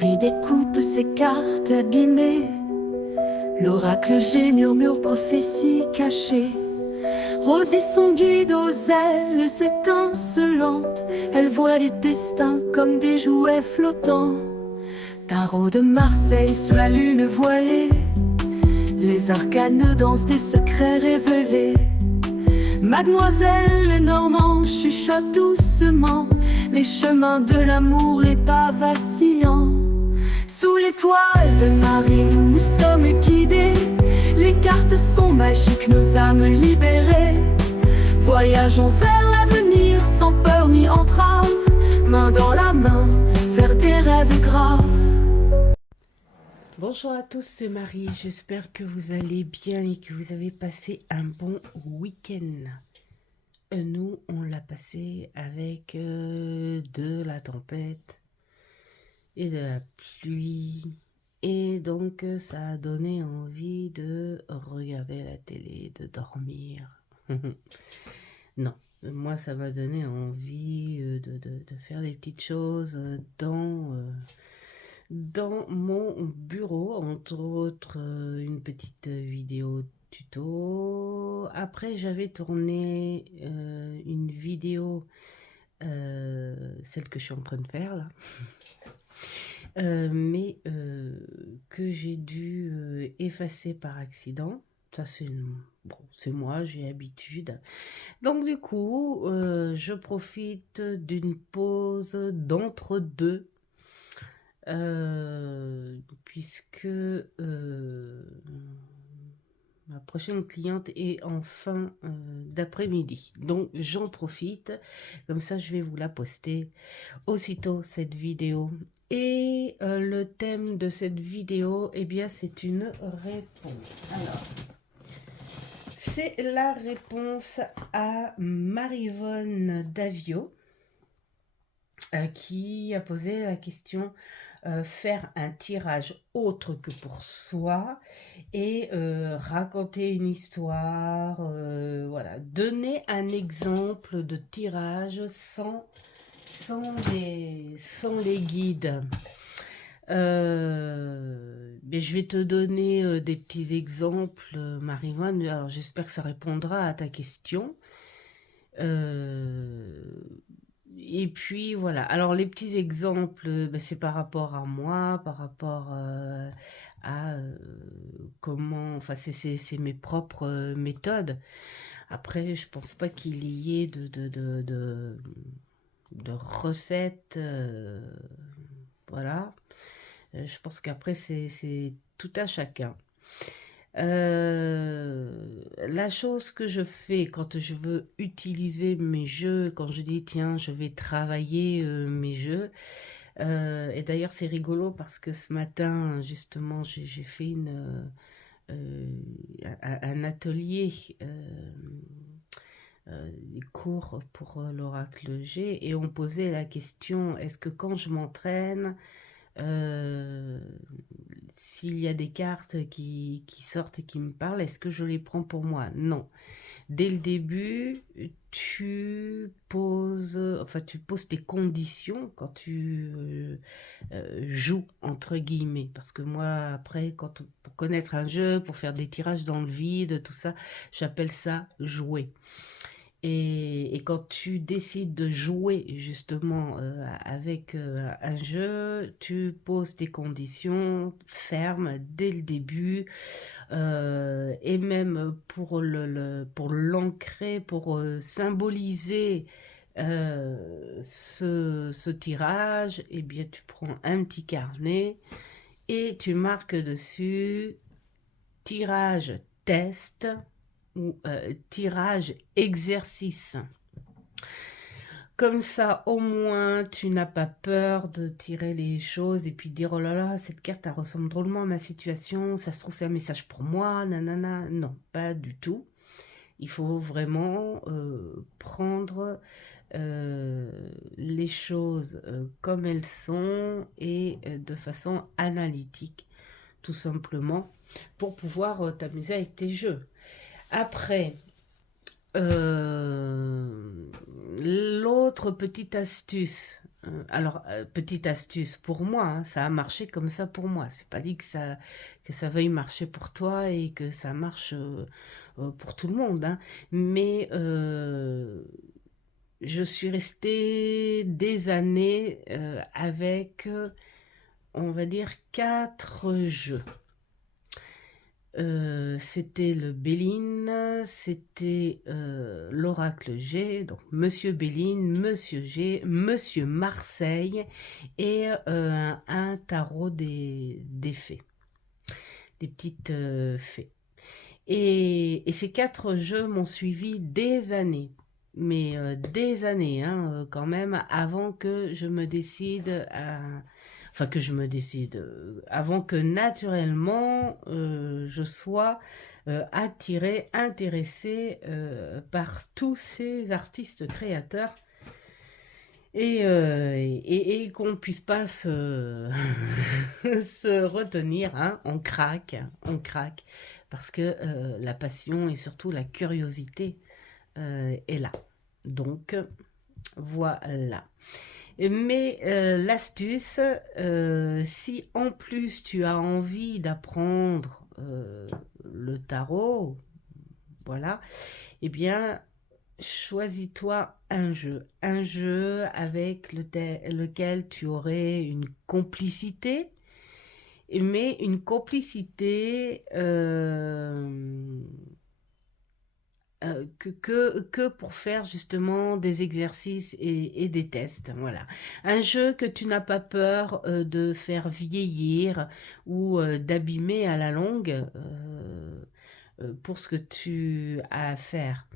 Marie découpe ses cartes abîmées. L'oracle G murmure prophétie cachée. Rosie son guide aux ailes étincelantes. Elle voit les destins comme des jouets flottants. Tarot de Marseille sous la lune voilée. Les arcanes dansent des secrets révélés. Mademoiselle Lenormand chuchote doucement les chemins de l'amour, les pas vacillants. Sous l'étoile de Marie, nous sommes guidés. Les cartes sont magiques, nos âmes libérées. Voyageons vers l'avenir sans peur ni entrave, main dans la main vers des rêves graves. Bonjour à tous, c'est Marie, j'espère que vous allez bien et que vous avez passé un bon week-end. Nous, on l'a passé avec de la tempête et de la pluie. Et donc, ça a donné envie de regarder la télé, de dormir. Non, moi, ça m'a donné envie de faire des petites choses dans mon bureau, entre autres une petite vidéo tuto. Après, j'avais tourné une vidéo, celle que je suis en train de faire là, mais que j'ai dû effacer par accident. Ça, bon, c'est moi, j'ai l'habitude. Donc du coup, je profite d'une pause d'entre-deux. Puisque ma prochaine cliente est en fin d'après-midi. Donc j'en profite, comme ça je vais vous la poster aussitôt cette vidéo. Et le thème de cette vidéo, eh bien c'est une réponse. Alors, c'est la réponse à Marivonne Davio qui a posé la question faire un tirage autre que pour soi et raconter une histoire, voilà, donner un exemple de tirage sans les guides. Mais je vais te donner des petits exemples, Marivonne. Alors j'espère que ça répondra à ta question. Et puis voilà, alors les petits exemples, c'est par rapport à moi, par rapport à comment, c'est mes propres méthodes. Après, je pense pas qu'il y ait de recettes, voilà. Je pense qu'après, c'est tout à chacun. La chose que je fais quand je veux utiliser mes jeux, quand je dis tiens je vais travailler mes jeux, et d'ailleurs c'est rigolo parce que ce matin justement j'ai fait un atelier, des cours pour l'oracle G, et on posait la question, est-ce que quand je m'entraîne, s'il y a des cartes qui sortent et qui me parlent, est-ce que je les prends pour moi? Non. Dès le début, tu poses tes conditions quand tu joues, entre guillemets. Parce que moi, après, pour connaître un jeu, pour faire des tirages dans le vide, tout ça, j'appelle ça jouer. Et quand tu décides de jouer justement avec un jeu, tu poses tes conditions fermes dès le début, et même pour l'ancrer, pour symboliser ce tirage, eh bien tu prends un petit carnet et tu marques dessus tirage test ou tirage exercice. Comme ça, au moins, tu n'as pas peur de tirer les choses et puis dire « Oh là là, cette carte, elle ressemble drôlement à ma situation, ça se trouve, c'est un message pour moi, nanana. » Non, pas du tout. Il faut vraiment prendre les choses comme elles sont et de façon analytique, tout simplement, pour pouvoir t'amuser avec tes jeux. Après, l'autre petite astuce, Alors, petite astuce pour moi, hein, ça a marché comme ça pour moi. C'est pas dit que ça veuille marcher pour toi et que ça marche pour tout le monde, hein. Mais je suis restée des années avec, on va dire, 4 jeux. C'était le Béline, c'était l'Oracle G, donc Monsieur Béline, Monsieur G, Monsieur Marseille et un tarot des fées, des petites fées. Et ces 4 jeux m'ont suivi des années, mais des années, hein, quand même, avant que je me décide à... Enfin, que je me décide, avant que naturellement je sois attirée, intéressée par tous ces artistes créateurs et qu'on ne puisse pas se retenir, hein, on craque, parce que la passion et surtout la curiosité est là. Donc, voilà. Mais l'astuce, si en plus tu as envie d'apprendre le tarot, voilà, eh bien, choisis-toi un jeu avec lequel tu aurais une complicité, mais une complicité que pour faire justement des exercices et des tests. Voilà. Un jeu que tu n'as pas peur de faire vieillir ou d'abîmer à la longue pour ce que tu as à faire.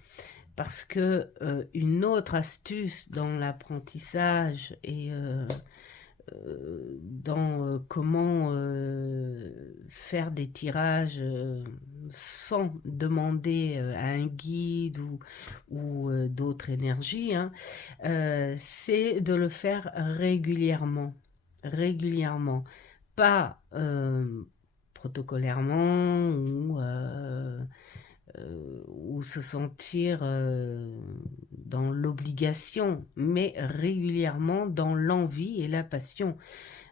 Parce que une autre astuce dans l'apprentissage et dans comment faire des tirages sans demander à un guide ou d'autres énergies, hein, c'est de le faire régulièrement. Régulièrement. Pas protocolairement ou se sentir dans l'obligation, mais régulièrement dans l'envie et la passion.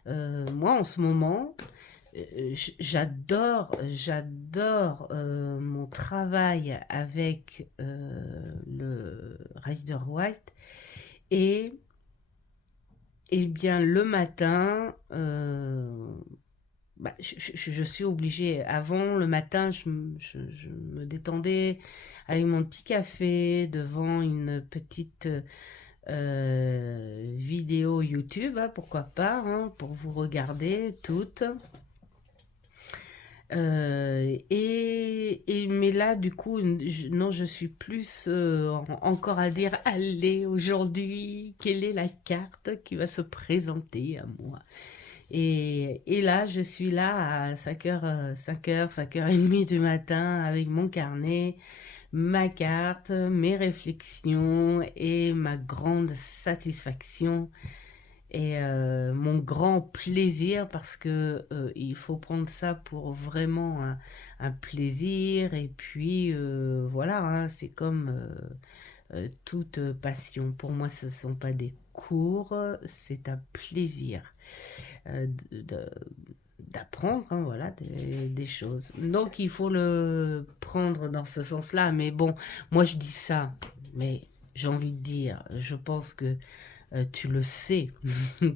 Moi, en ce moment, j'adore mon travail avec le Rider Waite et bien le matin, je suis obligée. Avant, le matin, je me détendais avec mon petit café devant une petite vidéo YouTube, hein, pourquoi pas, hein, pour vous regarder toutes. Mais là, du coup, non, je suis plus encore à dire, allez, aujourd'hui, quelle est la carte qui va se présenter à moi? Et là, je suis là à 5h30 du matin avec mon carnet, ma carte, mes réflexions et ma grande satisfaction et mon grand plaisir parce que il faut prendre ça pour vraiment un plaisir et puis voilà, hein, c'est comme toute passion. Pour moi, ce ne sont pas des cours, c'est un plaisir d'apprendre, hein, voilà, des choses. Donc, il faut le prendre dans ce sens-là. Mais bon, moi, je dis ça, mais j'ai envie de dire, je pense que tu le sais,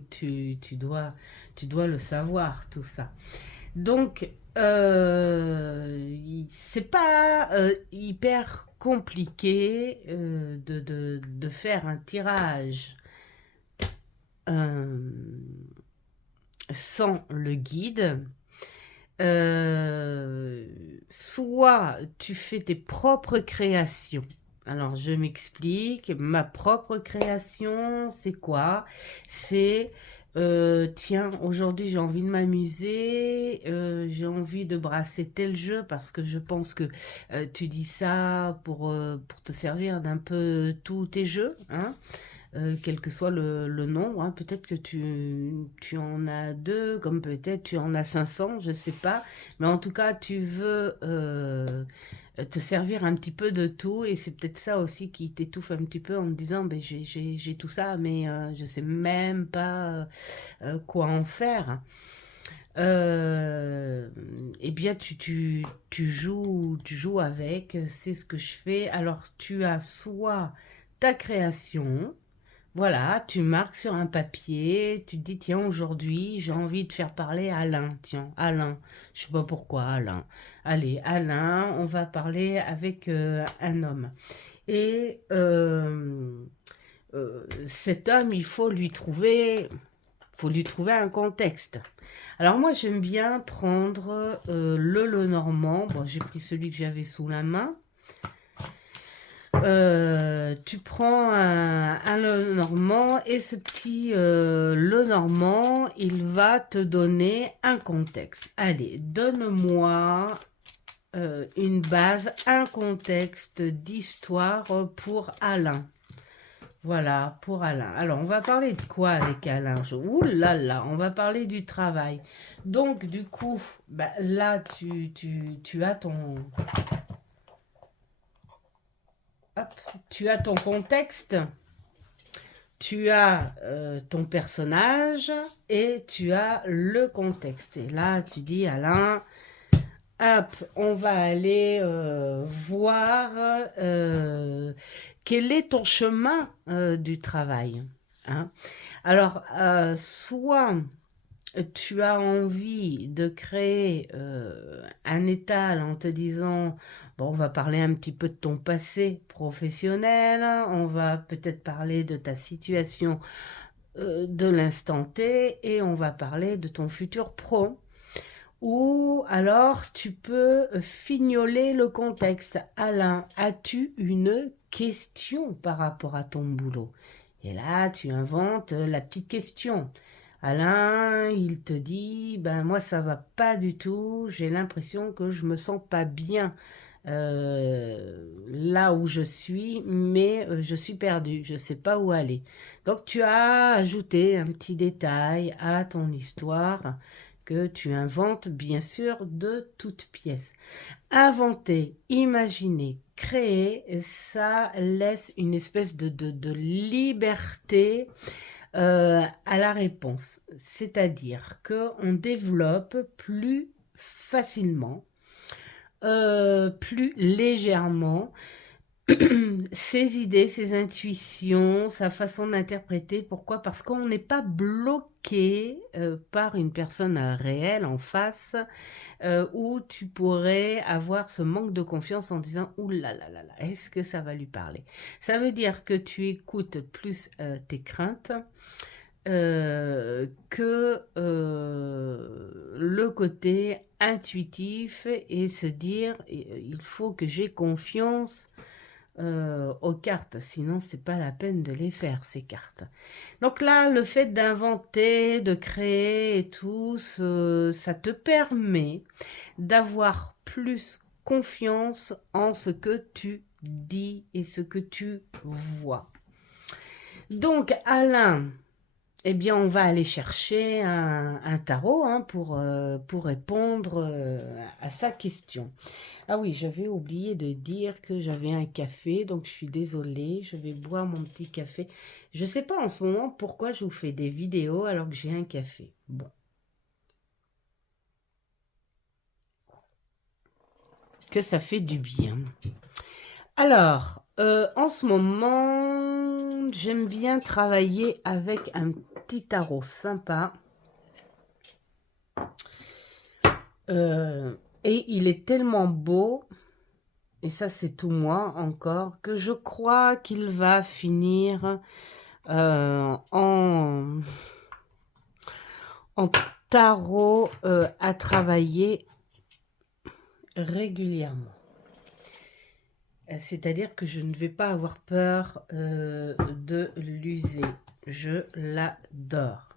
tu dois le savoir, tout ça. Donc, c'est pas hyper compliqué de faire un tirage sans le guide. Soit tu fais tes propres créations. Alors, je m'explique. Ma propre création, c'est quoi? C'est, tiens, aujourd'hui, j'ai envie de m'amuser, j'ai envie de brasser tel jeu parce que je pense que tu dis ça pour te servir d'un peu tous tes jeux, hein, quel que soit le nombre, hein. Peut-être que tu en as 2, comme peut-être tu en as 500, je sais pas. Mais en tout cas, tu veux te servir un petit peu de tout, et c'est peut-être ça aussi qui t'étouffe un petit peu en me disant, ben, j'ai tout ça, mais je sais même pas quoi en faire. Eh bien, tu joues avec, c'est ce que je fais. Alors, tu as soit ta création, voilà, tu marques sur un papier, tu te dis, tiens, aujourd'hui, j'ai envie de faire parler Alain. Tiens, Alain, je sais pas pourquoi, Alain. Allez, Alain, on va parler avec un homme. Et cet homme, faut lui trouver un contexte. Alors moi, j'aime bien prendre le Lenormand. Bon, j'ai pris celui que j'avais sous la main. Tu prends un Lenormand, et ce petit Lenormand, il va te donner un contexte. Allez, donne-moi une base, un contexte d'histoire pour Alain. Voilà, pour Alain. Alors, on va parler de quoi avec Alain? Ouh là là, on va parler du travail. Donc, du coup, bah, là, tu as ton... Hop, tu as ton contexte, tu as ton personnage, et tu as le contexte. Et là, tu dis, Alain, hop, on va aller voir quel est ton chemin du travail. Hein. Alors, soit tu as envie de créer un étal en te disant, bon, on va parler un petit peu de ton passé professionnel, on va peut-être parler de ta situation de l'instant T, et on va parler de ton futur pro. Ou alors tu peux fignoler le contexte. Alain, as-tu une question par rapport à ton boulot? Et là, tu inventes la petite question. Alain, il te dit, ben moi ça va pas du tout, j'ai l'impression que je me sens pas bien là où je suis, mais je suis perdue, je sais pas où aller. Donc tu as ajouté un petit détail à ton histoire que tu inventes bien sûr de toutes pièces. Inventer, imaginer, créer, ça laisse une espèce de liberté à la réponse. C'est-à-dire qu'on développe plus facilement, plus légèrement ses idées, ses intuitions, sa façon d'interpréter. Pourquoi? Parce qu'on n'est pas bloqué par une personne réelle en face, où tu pourrais avoir ce manque de confiance en disant « Ouh là là là là, est-ce que ça va lui parler ?» Ça veut dire que tu écoutes plus tes craintes que le côté intuitif, et se dire il faut que j'ai confiance aux cartes, sinon c'est pas la peine de les faire, ces cartes. Donc là, le fait d'inventer, de créer et tout, ça te permet d'avoir plus confiance en ce que tu dis et ce que tu vois. Donc Alain, eh bien, on va aller chercher un tarot hein, pour répondre à sa question. Ah oui, j'avais oublié de dire que j'avais un café, donc je suis désolée, je vais boire mon petit café. Je ne sais pas en ce moment pourquoi je vous fais des vidéos alors que j'ai un café. Bon. Que ça fait du bien. Alors, en ce moment, j'aime bien travailler avec un petit tarot sympa. Et il est tellement beau, et ça c'est tout moi encore, que je crois qu'il va finir en tarot à travailler régulièrement. C'est-à-dire que je ne vais pas avoir peur de l'user. Je l'adore.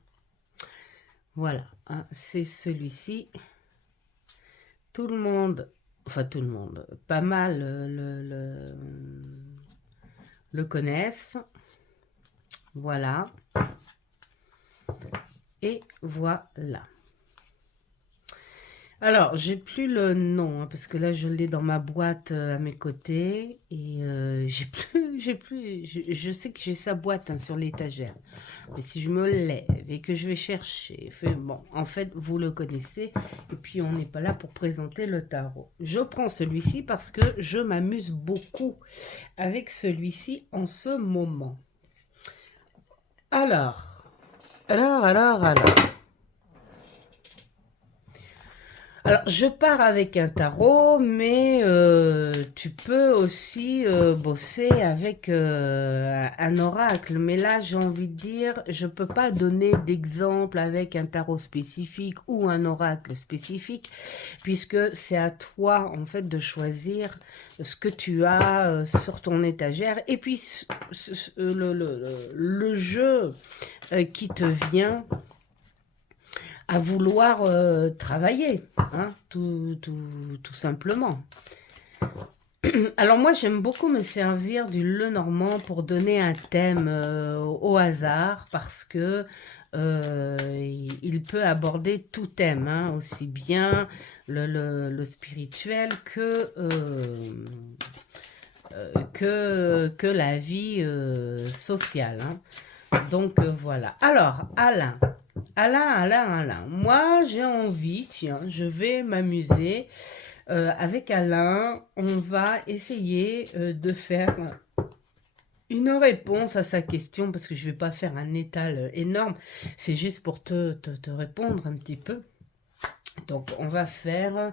Voilà, hein, c'est celui-ci. Tout le monde, enfin tout le monde, pas mal le connaissent. Voilà. Et voilà. Alors, j'ai plus le nom, hein, parce que là, je l'ai dans ma boîte à mes côtés. Et je sais que j'ai sa boîte, hein, sur l'étagère. Mais si je me lève et que je vais chercher, bon, en fait, vous le connaissez. Et puis, on n'est pas là pour présenter le tarot. Je prends celui-ci parce que je m'amuse beaucoup avec celui-ci en ce moment. Alors. Alors, je pars avec un tarot, mais tu peux aussi bosser avec un oracle. Mais là, j'ai envie de dire, je peux pas donner d'exemple avec un tarot spécifique ou un oracle spécifique, puisque c'est à toi, en fait, de choisir ce que tu as sur ton étagère. Et puis, le jeu qui te vient à vouloir travailler, hein, tout simplement. Alors moi, j'aime beaucoup me servir du Lenormand pour donner un thème au hasard, parce que il peut aborder tout thème, hein, aussi bien le spirituel que la vie sociale, hein. Donc voilà. Alors, Alain. Moi, j'ai envie, tiens, je vais m'amuser. Avec Alain, on va essayer de faire une réponse à sa question, parce que je ne vais pas faire un étal énorme. C'est juste pour te répondre un petit peu. Donc, on va faire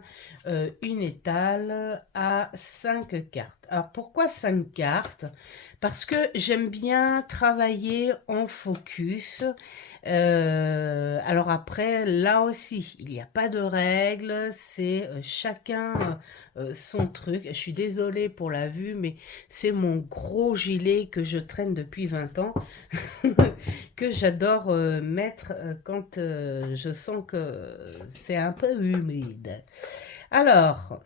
une étale à 5 cartes. Alors, pourquoi 5 cartes? Parce que j'aime bien travailler en focus. Alors après, là aussi, il n'y a pas de règles. C'est chacun son truc. Je suis désolée pour la vue, mais c'est mon gros gilet que je traîne depuis 20 ans. Que j'adore mettre quand je sens que c'est un peu humide. Alors,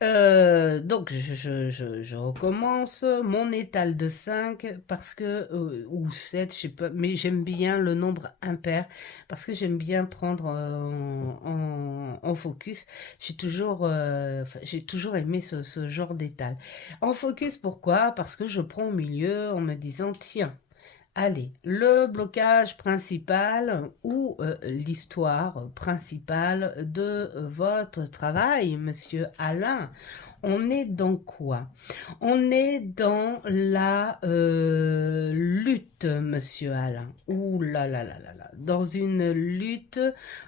donc je recommence mon étal de 5 parce que, ou 7, je sais pas, mais j'aime bien le nombre impair parce que j'aime bien prendre en focus. J'ai toujours aimé ce genre d'étal. En focus, pourquoi? Parce que je prends au milieu en me disant, tiens, allez, le blocage principal ou l'histoire principale de votre travail, monsieur Alain, on est dans quoi? On est dans la lutte, monsieur Alain. Ouh là là là là là. Dans une lutte,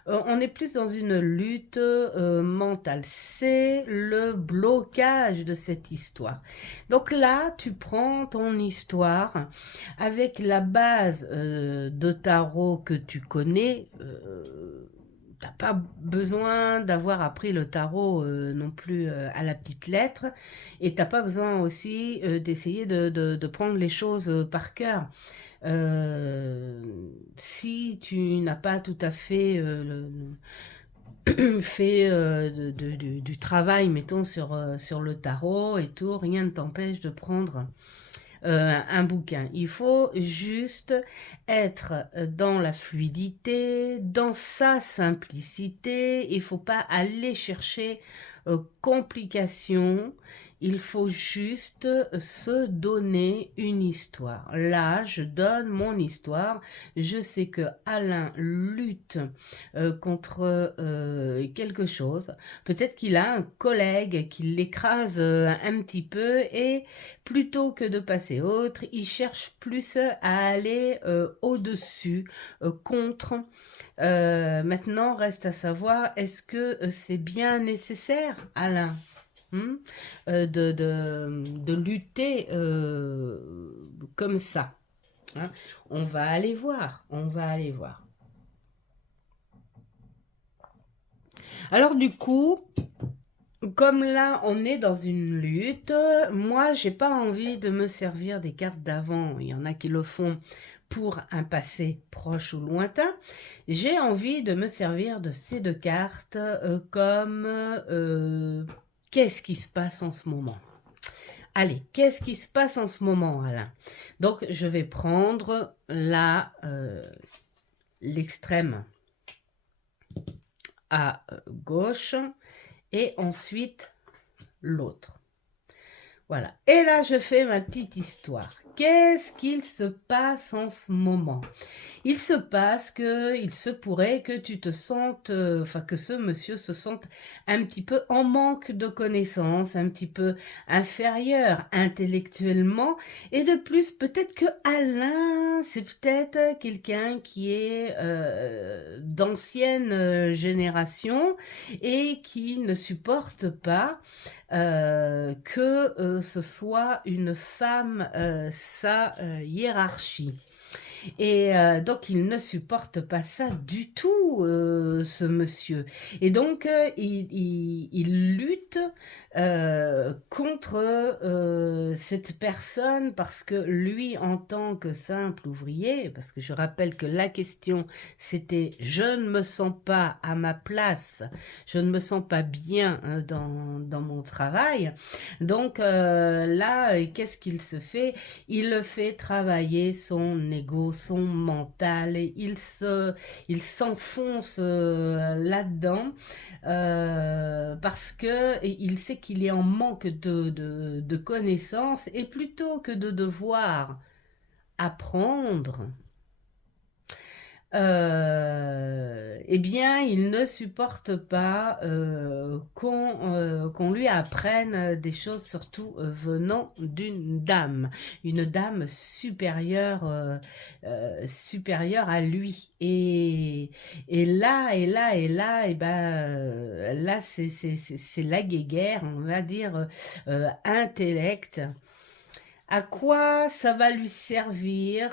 on est plus dans une lutte mentale. C'est le blocage de cette histoire. Donc là, tu prends ton histoire avec la base de tarot que tu connais. T'as pas besoin d'avoir appris le tarot non plus à la petite lettre, et t'as pas besoin aussi d'essayer de prendre les choses par cœur. Si tu n'as pas tout à fait fait du travail, mettons, sur le tarot et tout, rien ne t'empêche de prendre un bouquin. Il faut juste être dans la fluidité, dans sa simplicité. Il faut pas aller chercher complications. Il faut juste se donner une histoire. Là, je donne mon histoire. Je sais que Alain lutte contre quelque chose. Peut-être qu'il a un collègue qui l'écrase un petit peu, et plutôt que de passer autre, il cherche plus à aller au-dessus, contre. Maintenant, reste à savoir, est-ce que c'est bien nécessaire, Alain, de lutter comme ça, hein? On va aller voir, Alors du coup, comme là on est dans une lutte, moi j'ai pas envie de me servir des cartes d'avant. Il y en a qui le font pour un passé proche ou lointain. J'ai envie de me servir de ces 2 cartes comme qu'est-ce qui se passe en ce moment? Allez, qu'est-ce qui se passe en ce moment, Alain? Donc, je vais prendre l'extrême à gauche et ensuite l'autre. Voilà. Et là, je fais ma petite histoire. Qu'est-ce qu'il se passe en ce moment? Il se passe que, il se pourrait que tu te sentes, enfin que ce monsieur se sente un petit peu en manque de connaissances, un petit peu inférieur intellectuellement, et de plus peut-être que Alain, c'est peut-être quelqu'un qui est d'ancienne génération et qui ne supporte pas que ce soit une femme sa hiérarchie. Et donc, il ne supporte pas ça du tout, ce monsieur. Et donc, il lutte contre cette personne parce que lui, en tant que simple ouvrier, parce que je rappelle que la question, c'était « je ne me sens pas à ma place, je ne me sens pas bien dans mon travail ». Donc là, qu'est-ce qu'il se fait? Il le fait travailler son ego, son mental, et il s'enfonce là-dedans parce que il sait qu'il est en manque de connaissances, et plutôt que de devoir apprendre, eh bien, il ne supporte pas qu'on lui apprenne des choses, surtout venant d'une dame, une dame supérieure, supérieure à lui. Et là, et ben, là, c'est la guéguerre, on va dire, intellect. À quoi ça va lui servir,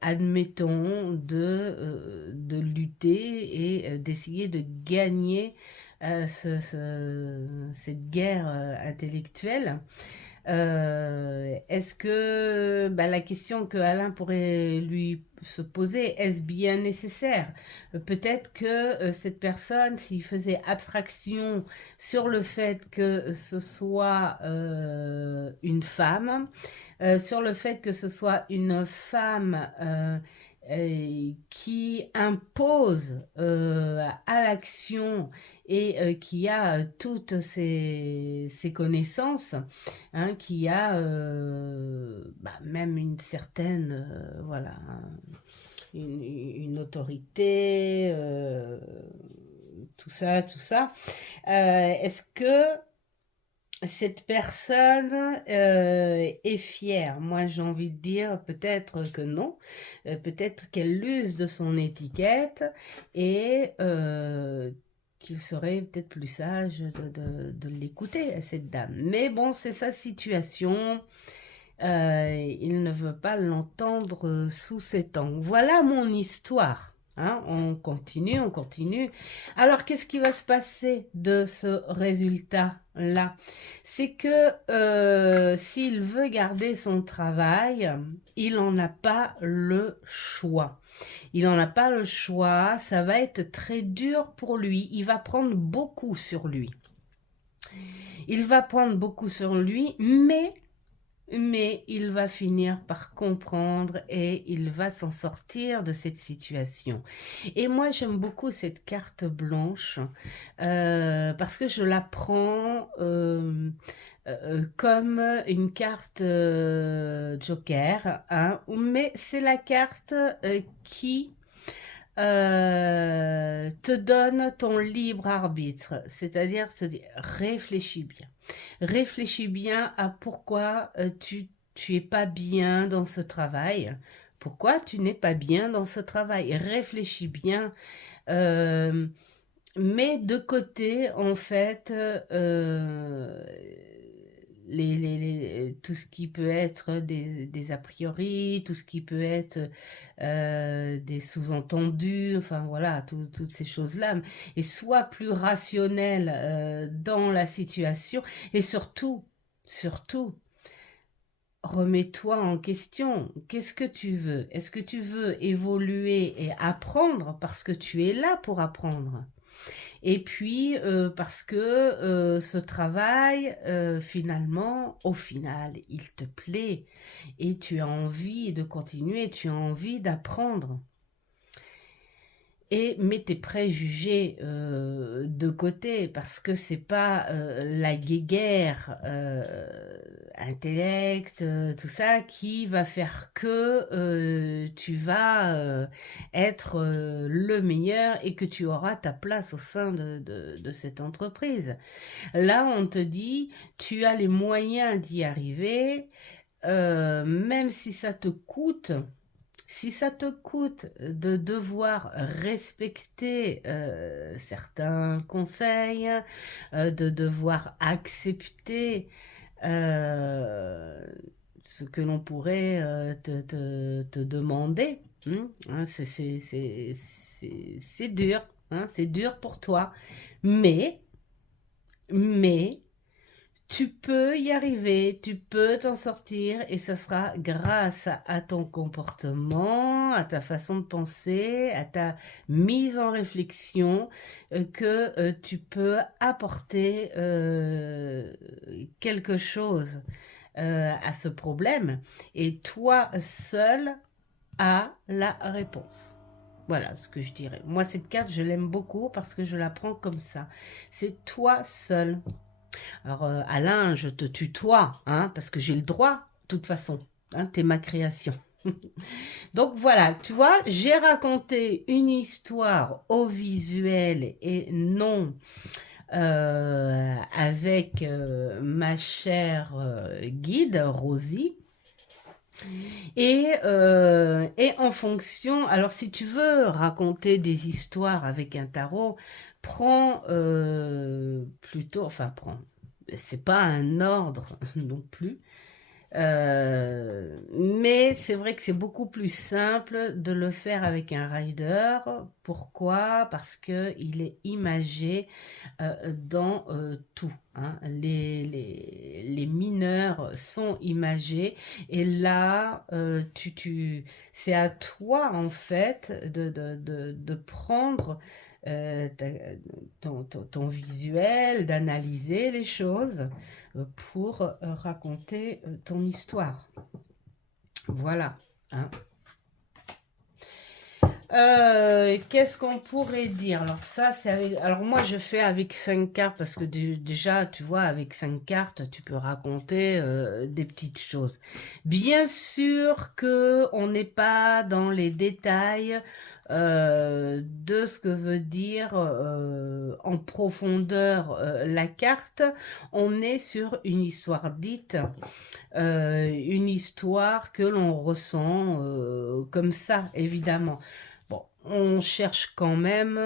admettons, de lutter et d'essayer de gagner cette guerre intellectuelle? Est-ce que la question que Alain pourrait lui se poser, est-ce bien nécessaire? Peut-être que cette personne, s'il faisait abstraction sur le fait que ce soit une femme, sur le fait que ce soit une femme qui impose à l'action et qui a toutes ses connaissances, hein, qui a même une certaine, voilà, une autorité, tout ça, tout ça. Est-ce que cette personne est fière? Moi, j'ai envie de dire peut-être que non. Peut-être qu'elle use de son étiquette et qu'il serait peut-être plus sage de l'écouter, cette dame. Mais bon, c'est sa situation. Il ne veut pas l'entendre sous ses angles. Voilà mon histoire. Hein, on continue, on continue. Alors, qu'est-ce qui va se passer de ce résultat-là? C'est que s'il veut garder son travail, il n'en a pas le choix. Il n'en a pas le choix, ça va être très dur pour lui. Il va prendre beaucoup sur lui. Il va prendre beaucoup sur lui, mais il va finir par comprendre et il va s'en sortir de cette situation. Et moi, j'aime beaucoup cette carte blanche parce que je la prends comme une carte joker, hein, mais c'est la carte qui te donne ton libre arbitre, c'est-à-dire te dire réfléchis bien à pourquoi tu es pas bien dans ce travail, pourquoi tu n'es pas bien dans ce travail, réfléchis bien, mets de côté en fait tout ce qui peut être des a priori, tout ce qui peut être des sous-entendus, enfin voilà, toutes ces choses-là, et sois plus rationnel dans la situation, et surtout, remets-toi en question. Qu'est-ce que tu veux? Est-ce que tu veux évoluer et apprendre parce que tu es là pour apprendre? Et puis parce que ce travail, finalement, au final, il te plaît et tu as envie de continuer, tu as envie d'apprendre. et mets tes préjugés de côté, parce que c'est pas la guéguerre intellect, tout ça, qui va faire que tu vas être le meilleur et que tu auras ta place au sein de cette entreprise. Là, on te dit, tu as les moyens d'y arriver, même si ça te coûte. Si ça te coûte de devoir respecter certains conseils, de devoir accepter ce que l'on pourrait te demander, hein, c'est dur, hein, c'est dur pour toi, mais tu peux y arriver, tu peux t'en sortir et ça sera grâce à ton comportement, à ta façon de penser, à ta mise en réflexion que tu peux apporter quelque chose à ce problème et toi seul as la réponse. Voilà ce que je dirais. Moi, cette carte, je l'aime beaucoup parce que je la prends comme ça. C'est toi seul. Alors, Alain, je te tutoie, hein, parce que j'ai le droit, de toute façon. Hein, t'es ma création. Donc voilà, tu vois, j'ai raconté une histoire au visuel et non avec ma chère guide, Rosie. Et en fonction, alors si tu veux raconter des histoires avec un tarot, prends plutôt, enfin prends, c'est pas un ordre non plus, mais c'est vrai que c'est beaucoup plus simple de le faire avec un rider. Pourquoi? Parce que il est imagé dans tout. Hein. Les mineurs sont imagés et là, c'est à toi en fait de prendre ton visuel, d'analyser les choses pour raconter ton histoire. Voilà. Hein. Qu'est-ce qu'on pourrait dire? Alors ça, c'est avec... Alors moi, je fais avec 5 cartes parce que déjà, tu vois, avec 5 cartes, tu peux raconter des petites choses. Bien sûr que on n'est pas dans les détails de ce que veut dire en profondeur la carte. On est sur une histoire dite, une histoire que l'on ressent comme ça, évidemment. Bon, on cherche quand même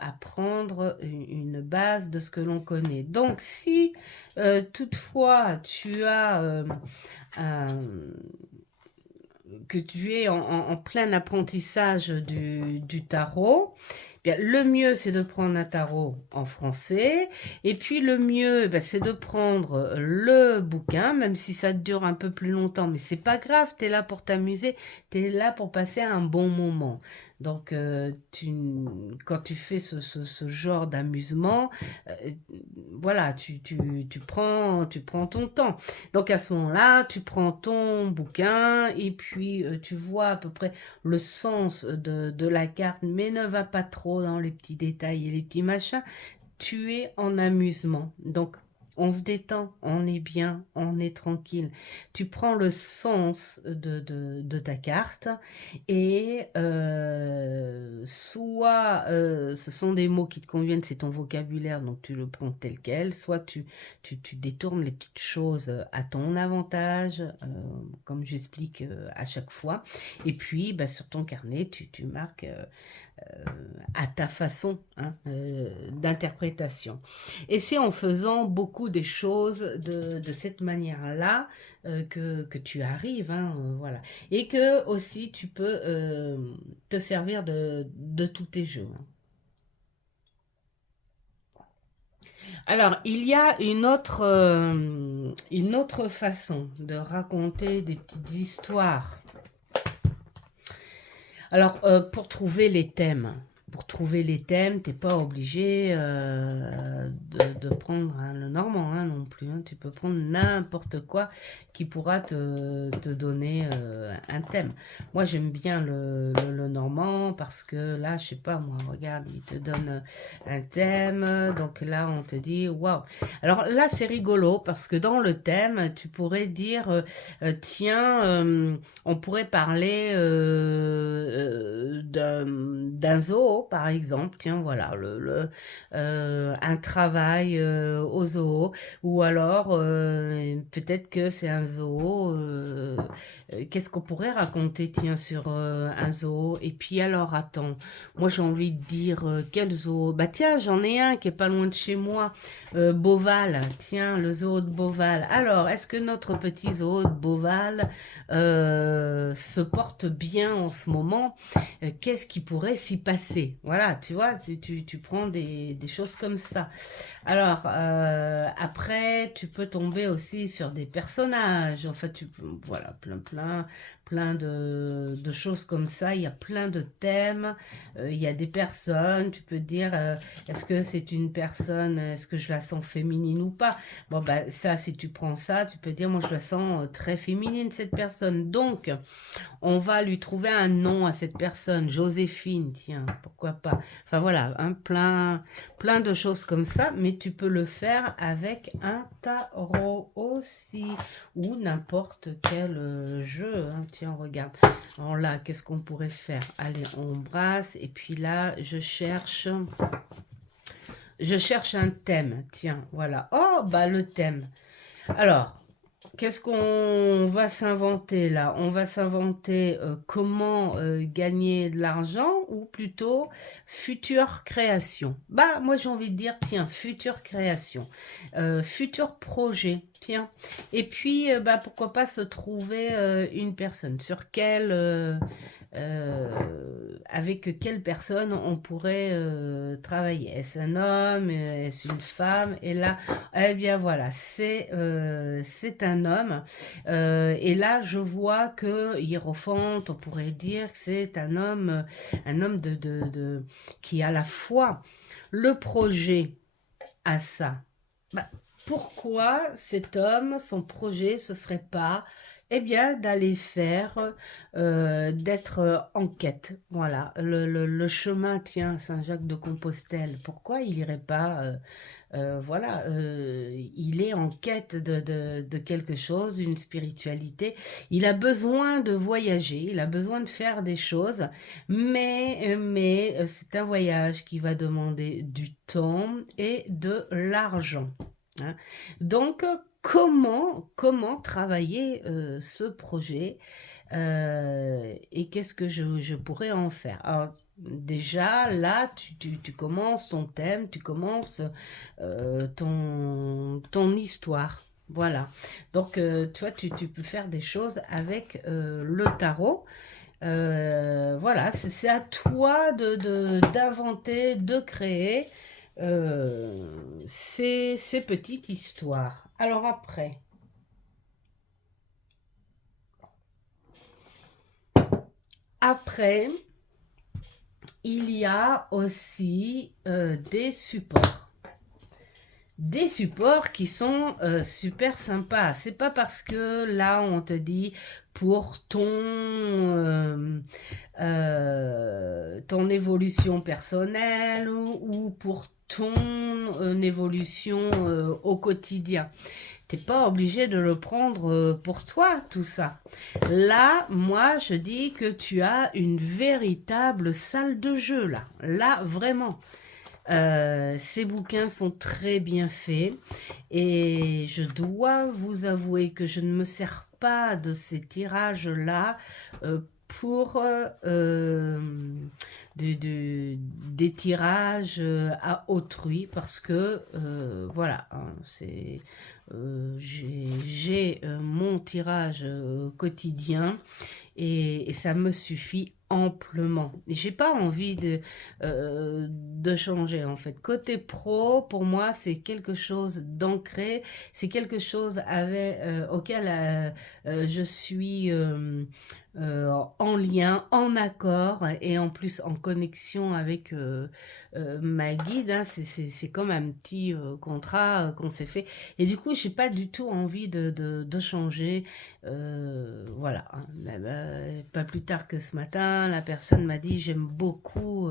à prendre une base de ce que l'on connaît. Donc, si toutefois tu as que tu es en plein apprentissage du tarot, bien, le mieux c'est de prendre un tarot en français et puis le mieux c'est de prendre le bouquin, même si ça dure un peu plus longtemps, mais c'est pas grave, tu es là pour t'amuser, tu es là pour passer un bon moment. Donc quand tu fais ce genre d'amusement, voilà, tu prends ton temps. Donc à ce moment-là, tu prends ton bouquin et puis tu vois à peu près le sens de la carte, mais ne va pas trop dans les petits détails et les petits machins. Tu es en amusement. Donc on se détend, on est bien, on est tranquille. Tu prends le sens de ta carte et soit ce sont des mots qui te conviennent, c'est ton vocabulaire, donc tu le prends tel quel, soit tu détournes les petites choses à ton avantage, comme j'explique à chaque fois. Et puis, sur ton carnet, tu marques à ta façon d'interprétation. Et c'est en faisant beaucoup des choses de cette manière-là que tu arrives, voilà. Et que aussi tu peux te servir de tous tes jeux. Alors, il y a une autre façon de raconter des petites histoires. Alors, pour trouver les thèmes, pour trouver les thèmes, t'es pas obligé de prendre le normand hein, non plus. Hein. Tu peux prendre n'importe quoi qui pourra te donner un thème. Moi, j'aime bien le normand parce que là, je sais pas, moi, regarde, il te donne un thème. Donc là, on te dit, waouh. Alors là, c'est rigolo parce que dans le thème, tu pourrais dire, tiens, on pourrait parler d'un zoo, par exemple. Tiens, voilà, un travail au zoo. Ou alors, peut-être que c'est un zoo. Qu'est-ce qu'on pourrait raconter, tiens, sur un zoo? Et puis alors, attends, moi j'ai envie de dire, quel zoo? Bah tiens, j'en ai un qui est pas loin de chez moi. Beauval, tiens, le zoo de Beauval. Alors, est-ce que notre petit zoo de Beauval se porte bien en ce moment? Qu'est-ce qui pourrait s'y passer? Voilà, tu vois, tu prends des choses comme ça. Alors, après, tu peux tomber aussi sur des personnages. En fait, voilà, plein de choses comme ça. Il y a plein de thèmes. Il y a des personnes. Tu peux te dire, est-ce que c'est une personne, est-ce que je la sens féminine ou pas? Bon, bah, ça, si tu prends ça, tu peux dire, moi, je la sens très féminine, cette personne. Donc, on va lui trouver un nom à cette personne. Joséphine, tiens, pourquoi pas. Enfin, voilà, hein, plein de choses comme ça. Mais tu peux le faire avec un tarot aussi. Ou n'importe quel jeu. Hein. Tiens, regarde. Alors là, qu'est-ce qu'on pourrait faire? Allez, on brasse. Et puis là, je cherche un thème. Tiens, voilà. Oh, bah le thème. Alors, qu'est-ce qu'on va s'inventer là? On va s'inventer comment gagner de l'argent ou plutôt future création. Bah, moi j'ai envie de dire, tiens, future création, futur projet, tiens. Et puis, bah, pourquoi pas se trouver une personne. Sur quelle... avec quelle personne on pourrait travailler. Est-ce un homme? Est-ce une femme? Et là, eh bien voilà, c'est un homme. Et là, je vois que hiérophante, on pourrait dire que c'est un homme qui a à la fois le projet à ça. Bah, pourquoi cet homme, son projet, ce serait pas eh bien, d'aller faire, d'être en quête. Voilà, le chemin, tiens, Saint-Jacques-de-Compostelle. Pourquoi il irait pas, voilà, il est en quête de quelque chose, une spiritualité. Il a besoin de voyager, il a besoin de faire des choses, mais c'est un voyage qui va demander du temps et de l'argent. Hein. Donc, comment travailler ce projet et qu'est-ce que je pourrais en faire? Alors, déjà, là, tu commences ton thème, tu commences ton histoire. Voilà. Donc, toi, tu peux faire des choses avec le tarot. Voilà, c'est à toi d'inventer, de créer ces petites histoires. Alors après, il y a aussi des supports. Des supports qui sont super sympas. C'est pas parce que là, on te dit pour ton évolution personnelle ou pour ton évolution au quotidien. T'es pas obligé de le prendre pour toi, tout ça. Là, moi, je dis que tu as une véritable salle de jeu, là. Là, vraiment. Ces bouquins sont très bien faits. Et je dois vous avouer que je ne me sers pas de ces tirages-là pour des tirages à autrui parce que voilà hein, j'ai mon tirage quotidien et ça me suffit amplement. J'ai pas envie de changer en fait. Côté pro, pour moi, c'est quelque chose d'ancré, c'est quelque chose auquel je suis en lien, en accord et en plus en connexion avec ma guide. Hein. C'est comme un petit contrat qu'on s'est fait. Et du coup, j'ai pas du tout envie de changer. Voilà. Hein. Pas plus tard que ce matin, la personne m'a dit j'aime beaucoup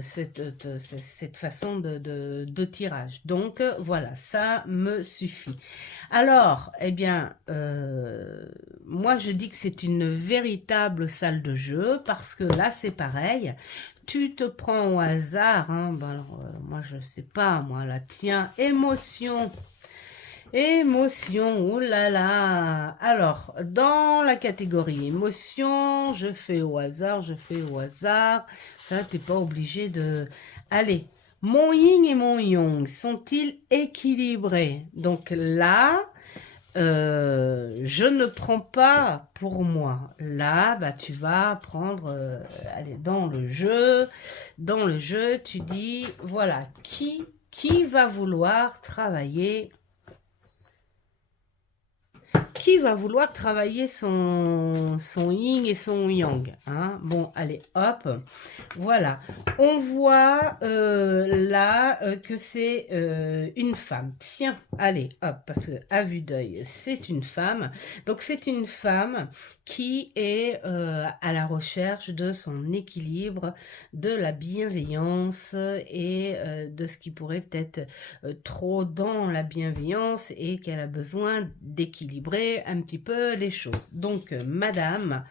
cette façon de tirage. Donc voilà, ça me suffit. Alors, eh bien, moi je dis que c'est une véritable salle de jeu parce que là c'est pareil. Tu te prends au hasard, hein, ben alors, moi je sais pas, moi là, tiens, émotion. Émotion, oh là là. Alors, dans la catégorie émotion, je fais au hasard, je fais au hasard. Ça, t'es pas obligé de... Allez, mon yin et mon yang sont-ils équilibrés? Donc là, je ne prends pas pour moi. Là, bah, tu vas prendre... allez, dans le jeu, tu dis, voilà, qui va vouloir travailler... Qui va vouloir travailler son yin et son yang, hein? Bon, allez, hop, voilà. On voit là que c'est une femme. Tiens, allez, hop, parce que à vue d'œil, c'est une femme. Donc, c'est une femme qui est à la recherche de son équilibre, de la bienveillance et de ce qui pourrait peut-être trop dans la bienveillance et qu'elle a besoin d'équilibrer un petit peu les choses. Donc, madame,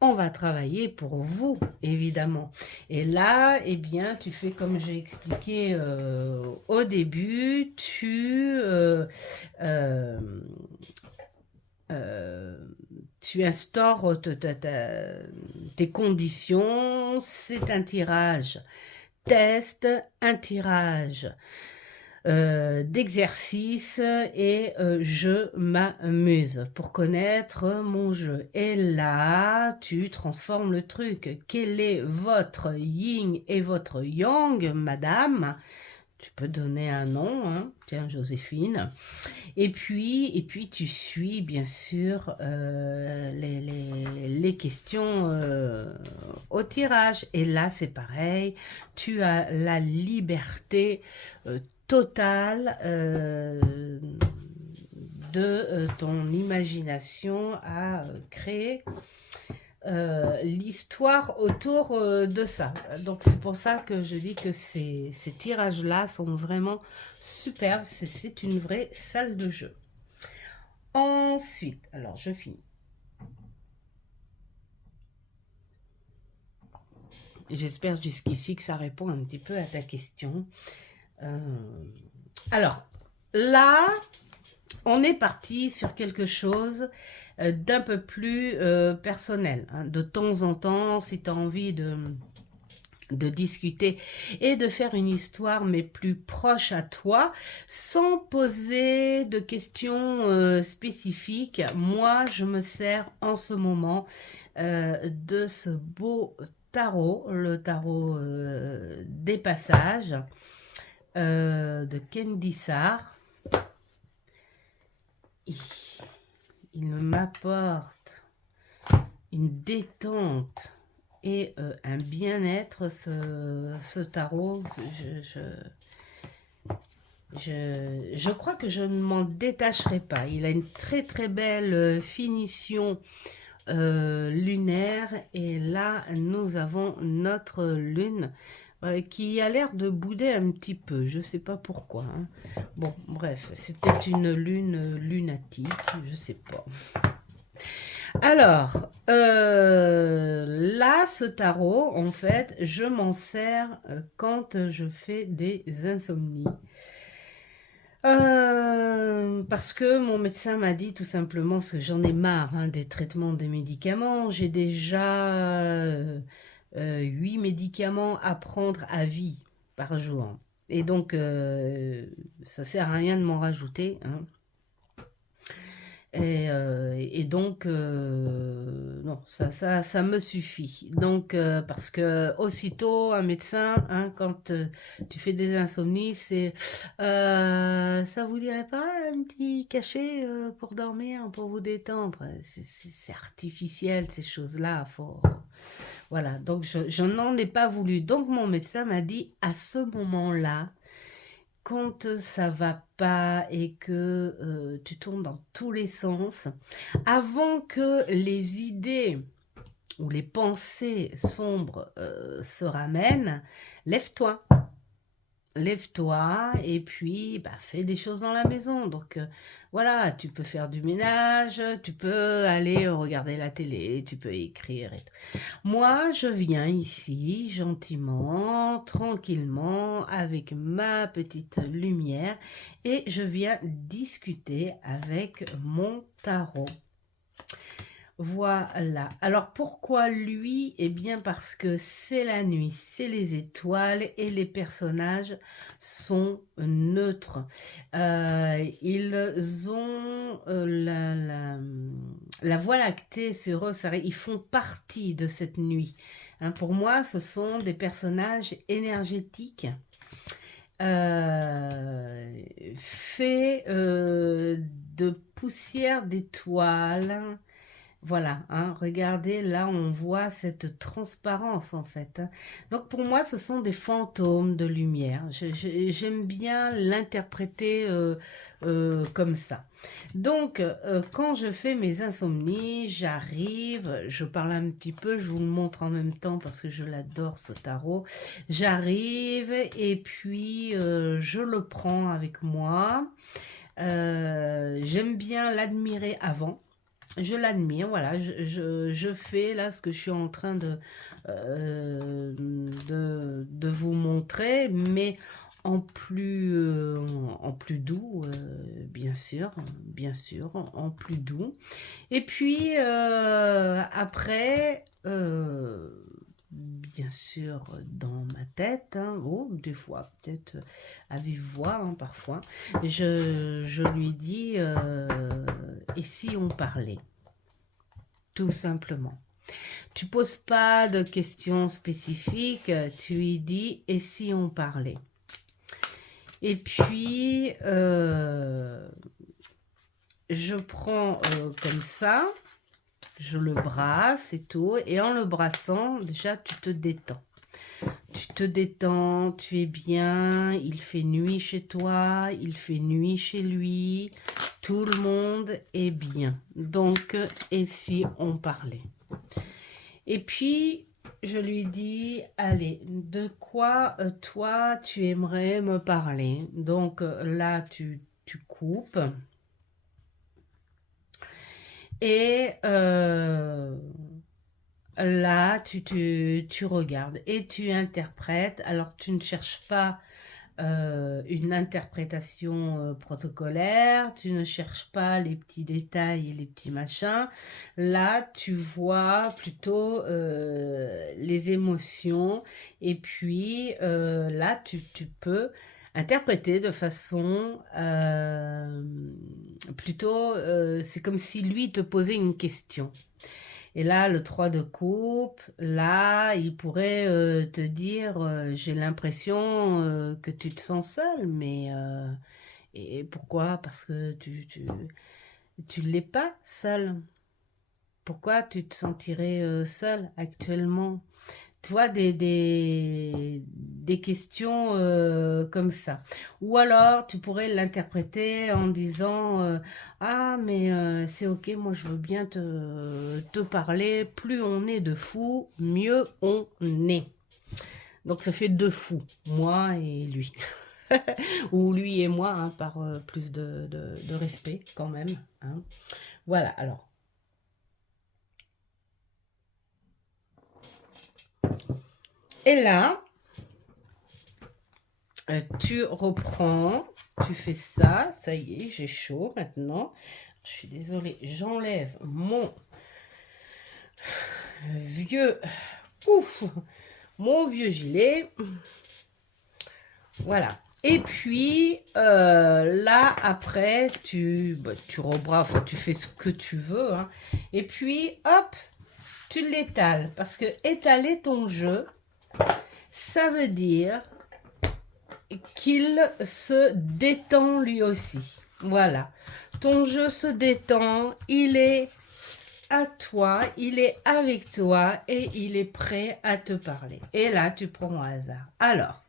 on va travailler pour vous, évidemment. Et là, eh bien, tu fais comme j'ai expliqué au début, tu instaures tes conditions. C'est un tirage test, un tirage d'exercice et je m'amuse pour connaître mon jeu. Et là, tu transformes le truc. Quel est votre yin et votre yang, madame? Tu peux donner un nom, hein. Tiens, Joséphine. Et puis tu suis, bien sûr, les questions au tirage. Et là, c'est pareil. Tu as la liberté totale de ton imagination à créer l'histoire autour de ça. Donc c'est pour ça que je dis que ces tirages-là sont vraiment superbes. C'est une vraie salle de jeu. Ensuite, alors je finis. J'espère jusqu'ici que ça répond un petit peu à ta question. Alors, là, on est parti sur quelque chose d'un peu plus personnel. Hein. De temps en temps, si tu as envie de discuter et de faire une histoire, mais plus proche à toi, sans poser de questions spécifiques, moi, je me sers en ce moment de ce beau tarot, le tarot des passages, de Candy Sarr. Il m'apporte une détente et un bien-être, ce tarot. Je crois que je ne m'en détacherai pas. Il a une très très belle finition lunaire. Et là, nous avons notre lune qui a l'air de bouder un petit peu. Je ne sais pas pourquoi. Hein. Bon, bref, c'est peut-être une lune lunatique. Je ne sais pas. Alors, là, ce tarot, en fait, je m'en sers quand je fais des insomnies. Parce que mon médecin m'a dit tout simplement, parce que j'en ai marre hein, des traitements des médicaments. J'ai déjà 8 médicaments à prendre à vie par jour. Et donc, ça sert à rien de m'en rajouter. Hein. Et donc, non, ça me suffit. Donc, parce que aussitôt, un médecin, hein, quand tu fais des insomnies, c'est ça vous dirait pas un petit cachet pour dormir, pour vous détendre? C'est artificiel, ces choses-là. Voilà, donc je n'en ai pas voulu. Donc, mon médecin m'a dit, à ce moment-là, quand ça va pas et que tu tournes dans tous les sens, avant que les idées ou les pensées sombres se ramènent, lève-toi. Lève-toi et puis bah, fais des choses dans la maison. Donc voilà, tu peux faire du ménage, tu peux aller regarder la télé, tu peux écrire et tout. Moi, je viens ici gentiment, tranquillement, avec ma petite lumière et je viens discuter avec mon tarot. Voilà. Alors pourquoi lui? Eh bien parce que c'est la nuit, c'est les étoiles et les personnages sont neutres. Ils ont la voie lactée sur eux, ils font partie de cette nuit. Hein, pour moi, ce sont des personnages énergétiques. Faits de poussière d'étoiles. Voilà, hein, regardez, là on voit cette transparence en fait. Hein. Donc pour moi ce sont des fantômes de lumière. J'aime bien l'interpréter comme ça. Donc quand je fais mes insomnies, j'arrive, je parle un petit peu, je vous le montre en même temps parce que je l'adore ce tarot. J'arrive et puis je le prends avec moi. J'aime bien l'admirer avant. Je l'admire, voilà, je fais là ce que je suis en train de vous montrer, mais en plus doux, bien sûr, en plus doux. Et puis après, bien sûr, dans ma tête, hein, des fois, peut-être à vive voix, hein, parfois, je lui dis, et si on parlait? Tout simplement. Tu poses pas de questions spécifiques, tu lui dis, et si on parlait? Et puis, je prends comme ça, je le brasse et tout, et en le brassant, déjà, tu te détends. Tu te détends, tu es bien, il fait nuit chez toi, il fait nuit chez lui, tout le monde est bien. Donc, et si on parlait? Et puis, je lui dis, allez, de quoi toi tu aimerais me parler? Donc là, tu coupes. Et là, tu regardes et tu interprètes. Alors, tu ne cherches pas une interprétation protocolaire, tu ne cherches pas les petits détails et les petits machins. Là, tu vois plutôt les émotions et puis là, tu peux interpréter de façon plutôt, c'est comme si lui te posait une question. Et là, le 3 de coupe, là, il pourrait te dire, j'ai l'impression que tu te sens seul, mais et pourquoi? Parce que tu l'es pas seul. Pourquoi tu te sentirais seul actuellement? Tu vois, des questions comme ça. Ou alors, tu pourrais l'interpréter en disant ah, mais c'est ok, moi je veux bien te parler. Plus on est de fous, mieux on est. Donc, ça fait deux fous, moi et lui. Ou lui et moi, hein, par plus de respect quand même. Hein. Voilà, alors. Et là, tu reprends, tu fais ça, ça y est, j'ai chaud maintenant. Je suis désolée, j'enlève mon vieux, mon vieux gilet. Voilà. Et puis, là, après, tu rebraves, enfin, tu fais ce que tu veux. Hein. Et puis, hop, tu l'étales. Parce que étaler ton jeu, ça veut dire qu'il se détend lui aussi. Voilà. Ton jeu se détend, il est à toi, il est avec toi et il est prêt à te parler. Et là, tu prends au hasard. Alors,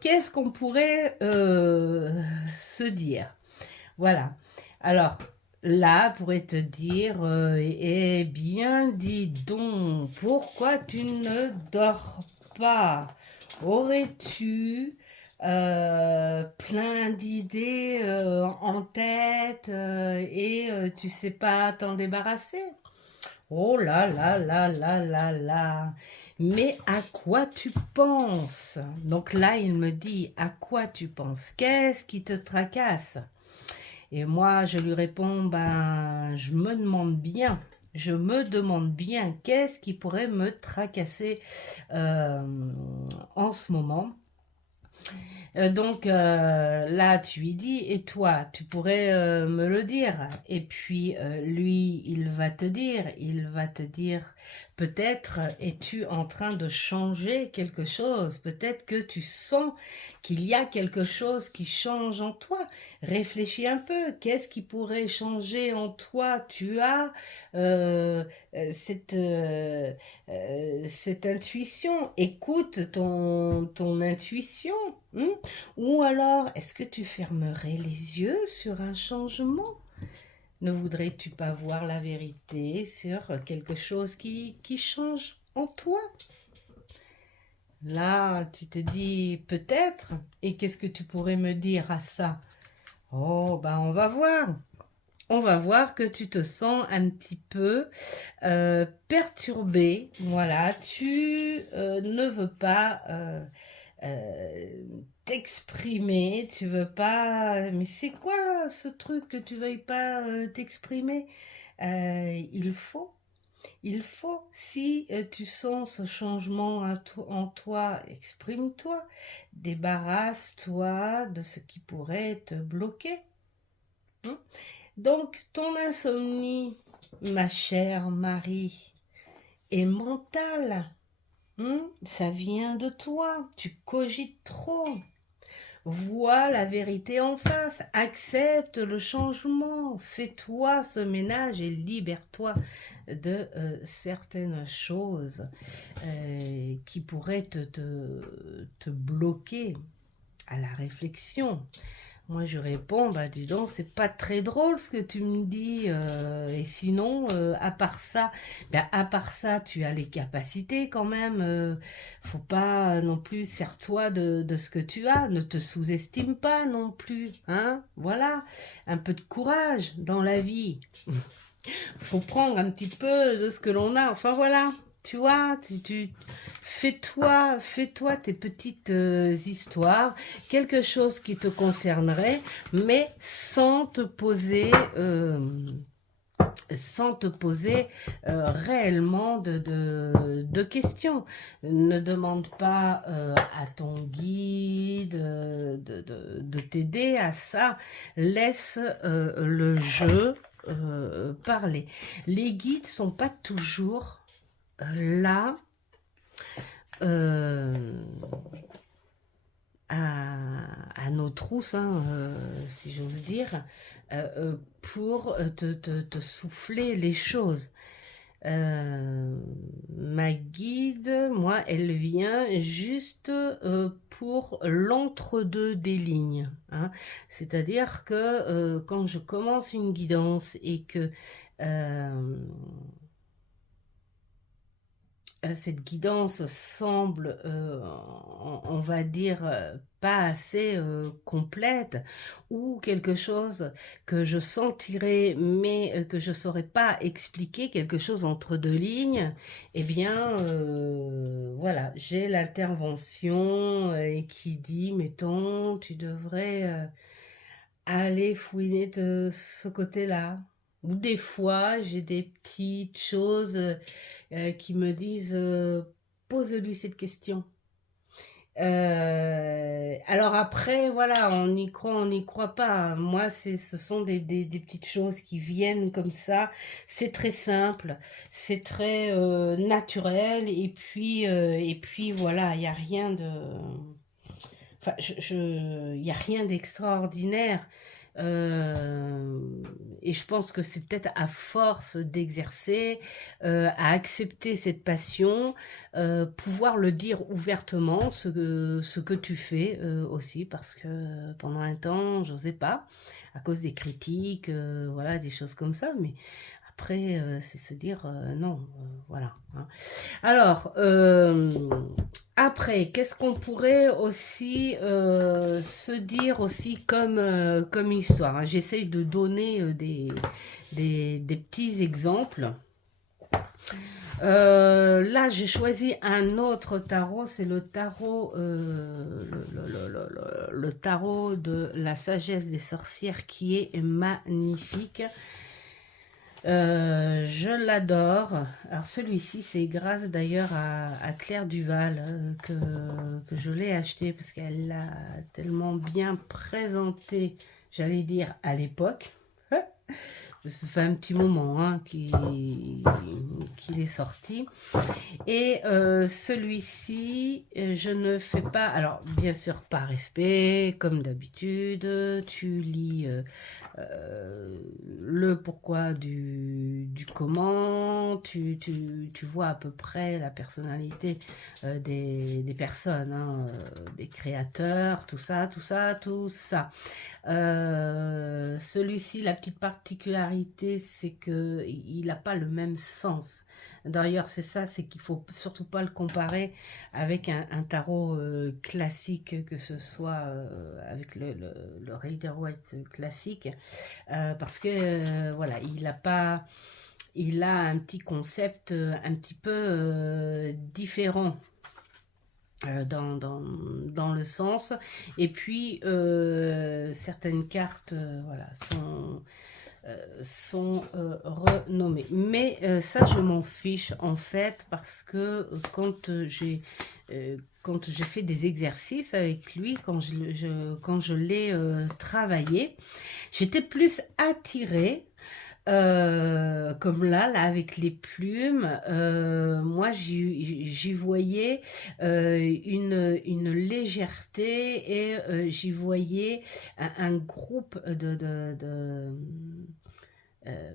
qu'est-ce qu'on pourrait se dire? Voilà. Alors, là, pourrait te dire, eh bien, dis donc, pourquoi tu ne dors pas? Aurais-tu plein d'idées en tête et tu sais pas t'en débarrasser? Oh là là là là là là. Mais à quoi tu penses? Donc là, il me dit, à quoi tu penses? Qu'est-ce qui te tracasse? Et moi, je lui réponds, ben, je me demande bien, qu'est-ce qui pourrait me tracasser euh, en ce moment? Donc là, tu lui dis, et toi, tu pourrais me le dire. Et puis lui, il va te dire, peut-être es-tu en train de changer quelque chose. Peut-être que tu sens qu'il y a quelque chose qui change en toi. Réfléchis un peu. Qu'est-ce qui pourrait changer en toi? Tu as euh, cette cette intuition. Écoute ton intuition. Ou alors, est-ce que tu fermerais les yeux sur un changement? Ne voudrais-tu pas voir la vérité sur quelque chose qui change en toi? Là, tu te dis peut-être. Et qu'est-ce que tu pourrais me dire à ça? Oh, ben on va voir. On va voir que tu te sens un petit peu perturbé. Voilà, tu ne veux pas t'exprimer, tu veux pas... Mais c'est quoi ce truc que tu veuilles pas t'exprimer? Il faut. Il faut, si tu sens ce changement en toi, exprime-toi, débarrasse-toi de ce qui pourrait te bloquer. Hein. Donc, ton insomnie, ma chère Marie, est mentale. Ça vient de toi. Tu cogites trop. Vois la vérité en face. Accepte le changement. Fais-toi ce ménage et libère-toi de certaines choses qui pourraient te bloquer à la réflexion. Moi, je réponds, bah dis donc, c'est pas très drôle ce que tu me dis. Et sinon, à part ça, tu as les capacités quand même. Faut pas non plus, sers-toi de ce que tu as. Ne te sous-estime pas non plus. Hein? Voilà, un peu de courage dans la vie. Faut prendre un petit peu de ce que l'on a. Enfin voilà, tu vois, fais-toi tes petites histoires, quelque chose qui te concernerait, mais sans te poser réellement de questions. Ne demande pas à ton guide de t'aider à ça. Laisse le jeu parler. Les guides sont pas toujours là à nos trousses, hein, si j'ose dire, pour te souffler les choses. Ma guide, moi, elle vient juste pour l'entre-deux des lignes. Hein. C'est-à-dire que quand je commence une guidance et que cette guidance semble, on va dire, pas assez complète, ou quelque chose que je sentirais mais que je ne saurais pas expliquer, quelque chose entre deux lignes, eh bien, voilà, j'ai l'intervention qui dit, mettons, tu devrais aller fouiner de ce côté-là. Ou des fois, j'ai des petites choses qui me disent pose-lui cette question. Alors après, voilà, on n'y croit pas. Moi, ce sont des petites choses qui viennent comme ça. C'est très simple, c'est très naturel. Et puis voilà, il n'y a rien de, enfin, il y a rien d'extraordinaire. Euh, et je pense que c'est peut-être à force d'exercer, à accepter cette passion, pouvoir le dire ouvertement, ce que tu fais aussi, parce que pendant un temps, j'osais pas, à cause des critiques, voilà, des choses comme ça, mais après, c'est se dire non, voilà, hein. Alors, après, qu'est-ce qu'on pourrait aussi se dire aussi comme, comme histoire, hein. J'essaye de donner des petits exemples. Là, j'ai choisi un autre tarot, c'est le tarot, le tarot de la sagesse des sorcières qui est magnifique. Je l'adore. Alors celui-ci, c'est grâce d'ailleurs à Claire Duval que je l'ai acheté parce qu'elle l'a tellement bien présenté, j'allais dire à l'époque. Ça fait un petit moment hein, qu'il est sorti. Et celui-ci, je ne fais pas, alors bien sûr par respect, comme d'habitude, tu lis le pourquoi du comment, tu vois à peu près la personnalité des personnes, hein, des créateurs, tout ça, tout ça, tout ça. Celui-ci, la petite particularité, c'est que il n'a pas le même sens. D'ailleurs, c'est ça, c'est qu'il faut surtout pas le comparer avec un tarot classique, que ce soit avec le Rider-Waite classique, parce que voilà, il a un petit concept un petit peu différent. Dans le sens, et puis certaines cartes voilà, sont renommées, mais ça je m'en fiche en fait, parce que quand j'ai fait des exercices avec lui, quand je l'ai travaillé, j'étais plus attirée comme là avec les plumes, moi j'y voyais une légèreté, et j'y voyais un groupe euh,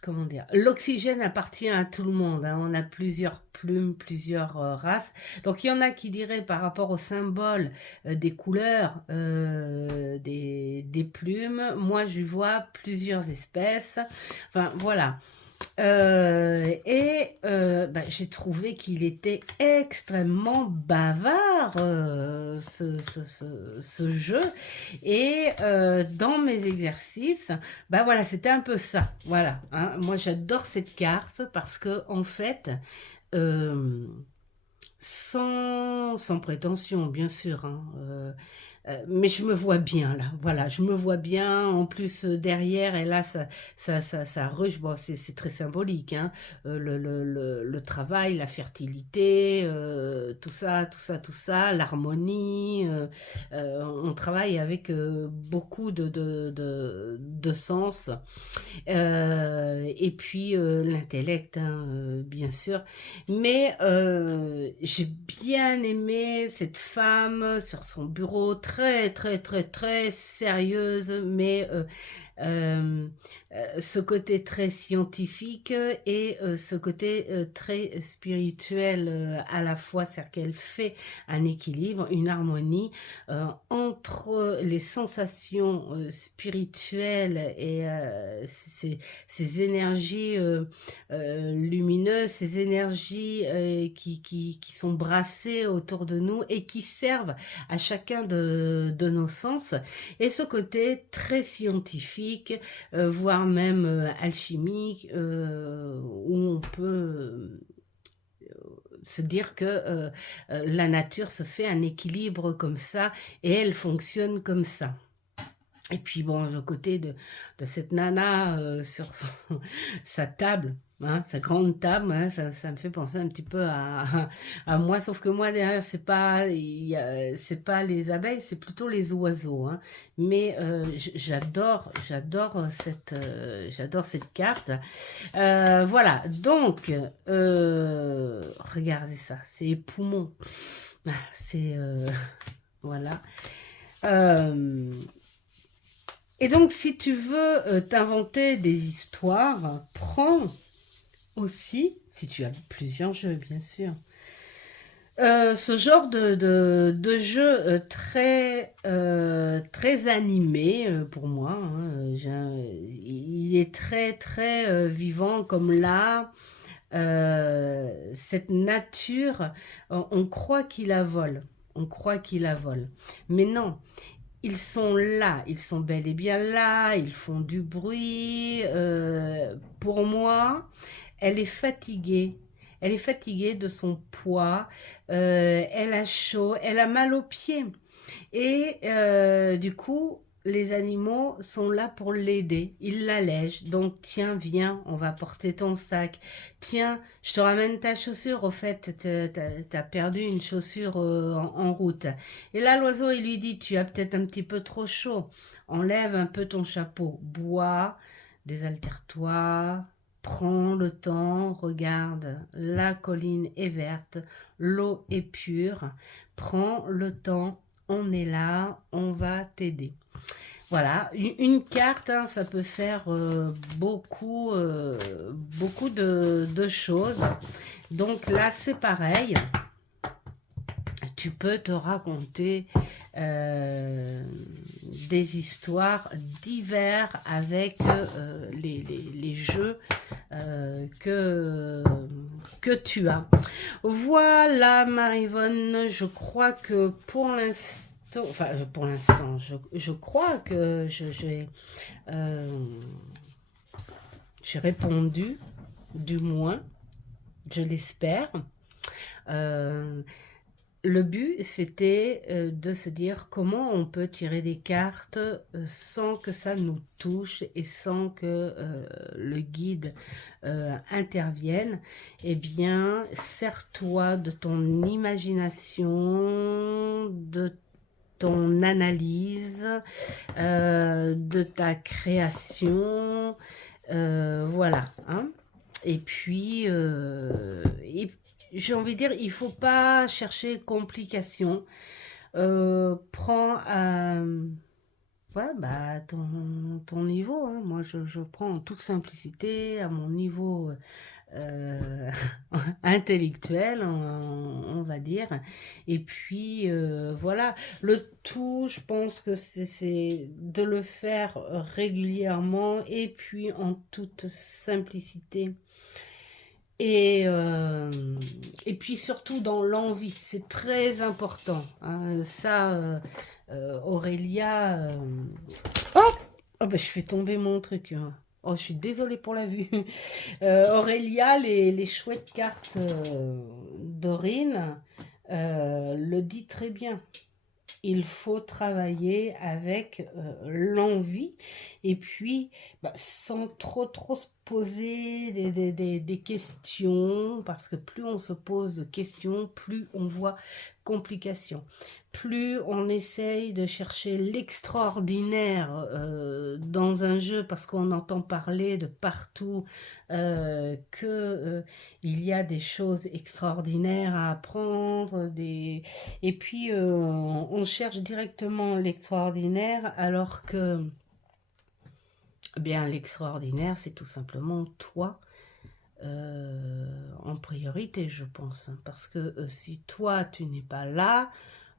comment dire, l'oxygène appartient à tout le monde, hein. On a plusieurs plumes, plusieurs races. Donc il y en a qui diraient par rapport au symbole des couleurs des plumes, moi je vois plusieurs espèces. Enfin voilà. J'ai trouvé qu'il était extrêmement bavard, ce jeu. Et dans mes exercices, bah voilà, c'était un peu ça. Voilà, hein. Moi, j'adore cette carte parce que en fait, euh, sans prétention, bien sûr, hein, mais je me vois bien là, voilà, je me vois bien. En plus derrière, et là ça rush, bon, c'est très symbolique, hein, le travail, la fertilité, tout ça, tout ça, tout ça, l'harmonie. On travaille avec beaucoup de sens. Et puis l'intellect, hein, bien sûr. Mais j'ai bien aimé cette femme sur son bureau, très très très très sérieuse, mais euh, ce côté très scientifique et ce côté très spirituel à la fois, c'est-à-dire qu'elle fait un équilibre, une harmonie entre les sensations spirituelles et ces énergies lumineuses, ces énergies qui sont brassées autour de nous et qui servent à chacun de nos sens, et ce côté très scientifique, voire même alchimique, où on peut se dire que la nature se fait un équilibre comme ça, et elle fonctionne comme ça. Et puis bon, le côté de cette nana sur sa table, hein, sa grande table, hein, ça me fait penser un petit peu à moi, sauf que moi derrière c'est pas, c'est pas les abeilles, c'est plutôt les oiseaux. Hein. Mais j'adore cette carte. Voilà, donc regardez ça, c'est les poumons, c'est voilà. Et donc, si tu veux t'inventer des histoires, prends aussi, si tu as plusieurs jeux, bien sûr, ce genre de jeu très animé pour moi. Hein, il est très vivant comme là. Cette nature, on croit qu'il la vole. On croit qu'il la vole. Mais non. Ils sont là, ils sont bel et bien là, ils font du bruit. Pour moi, elle est fatiguée. Elle est fatiguée de son poids. Elle a chaud, elle a mal aux pieds. Et du coup, les animaux sont là pour l'aider. Ils l'allègent. Donc, tiens, viens, on va porter ton sac. Tiens, je te ramène ta chaussure. Au fait, t'as perdu une chaussure en route. Et là, l'oiseau, il lui dit, tu as peut-être un petit peu trop chaud. Enlève un peu ton chapeau. Bois, désaltère-toi. Prends le temps, regarde, la colline est verte, l'eau est pure. Prends le temps, on est là, on va t'aider. Voilà, une carte, hein, ça peut faire beaucoup de choses. Donc là, c'est pareil. Tu peux te raconter des histoires diverses avec les jeux que tu as. Voilà, Maryvonne, je crois que pour l'instant, je crois que j'ai répondu, du moins, je l'espère. Le but, c'était de se dire comment on peut tirer des cartes sans que ça nous touche et sans que le guide intervienne. Eh bien, sers-toi de ton imagination, de ton analyse, de ta création, voilà. Hein. Et puis, j'ai envie de dire, il faut pas chercher complications. Prends ouais, bah, ton niveau. Hein. Moi, je prends en toute simplicité, à mon niveau intellectuel, on va dire. Et puis, voilà. Le tout, je pense que c'est de le faire régulièrement et puis en toute simplicité. Et puis surtout dans l'envie, c'est très important. Hein. Ça, Aurélia... Oh, bah, je fais tomber mon truc. Hein. Oh, je suis désolée pour la vue. Aurélia, les chouettes cartes d'Aurine le dit très bien. Il faut travailler avec l'envie et puis sans trop se poser des questions, parce que plus on se pose de questions, plus on voit complications. Plus on essaye de chercher l'extraordinaire dans un jeu, parce qu'on entend parler de partout qu'il y a des choses extraordinaires à apprendre, et puis on cherche directement l'extraordinaire, alors que bien l'extraordinaire, c'est tout simplement toi en priorité, je pense, parce que si toi tu n'es pas là,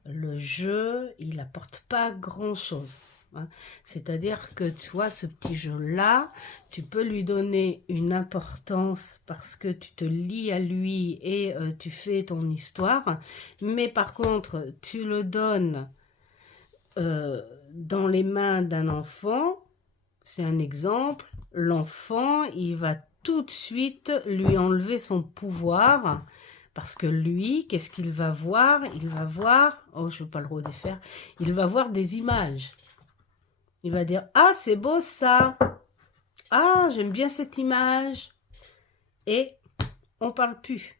le jeu, il apporte pas grand-chose. Hein. C'est-à-dire que tu vois, ce petit jeu-là, tu peux lui donner une importance parce que tu te lies à lui et tu fais ton histoire. Mais par contre, tu le donnes dans les mains d'un enfant, c'est un exemple, l'enfant, il va tout de suite lui enlever son pouvoir. Parce que lui, qu'est-ce qu'il va voir? Il va voir, oh, je ne veux pas le redéfaire, il va voir des images. Il va dire, ah, c'est beau ça. Ah, j'aime bien cette image. Et on parle plus.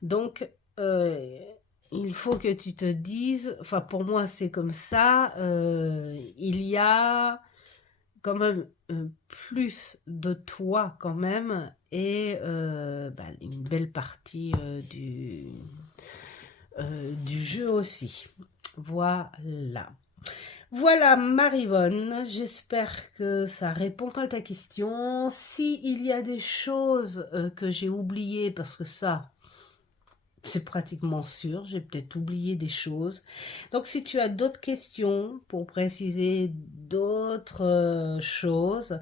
Donc, il faut que tu te dises, enfin pour moi c'est comme ça, il y a quand même plus de toi quand même et une belle partie du jeu aussi. Voilà. Voilà Marivonne, j'espère que ça répond à ta question. S'il y a des choses que j'ai oubliées, parce que ça, c'est pratiquement sûr, j'ai peut-être oublié des choses. Donc si tu as d'autres questions pour préciser d'autres choses,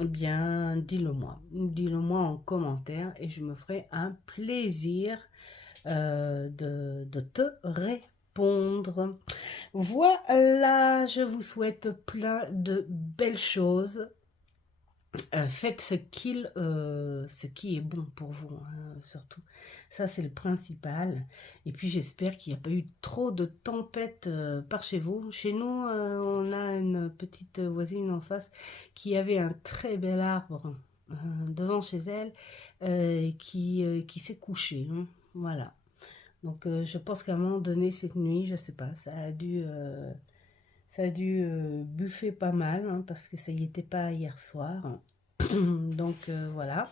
bien dis-le moi. Dis-le moi en commentaire et je me ferai un plaisir de te répondre. Voilà, je vous souhaite plein de belles choses. Faites ce qui est bon pour vous, hein, surtout. Ça, c'est le principal. Et puis, j'espère qu'il n'y a pas eu trop de tempêtes par chez vous. Chez nous, on a une petite voisine en face qui avait un très bel arbre devant chez elle qui s'est couché. Hein, voilà. Donc, je pense qu'à un moment donné, cette nuit, je sais pas, ça a dû buffer pas mal, hein, parce que ça y était pas hier soir. Donc, voilà.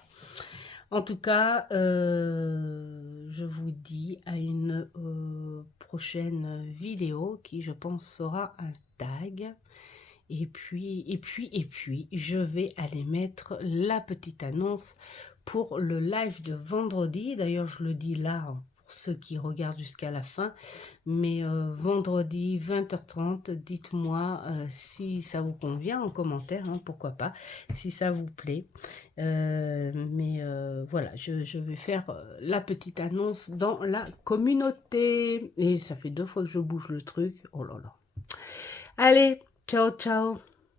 En tout cas, je vous dis à une prochaine vidéo qui, je pense, sera un tag. Et puis, je vais aller mettre la petite annonce pour le live de vendredi. D'ailleurs, je le dis là pour ceux qui regardent jusqu'à la fin. Mais vendredi 20h30, dites-moi si ça vous convient en commentaire, hein, pourquoi pas, si ça vous plaît. Voilà, je vais faire la petite annonce dans la communauté. Et ça fait 2 fois que je bouge le truc. Oh là là. Allez, ciao, ciao.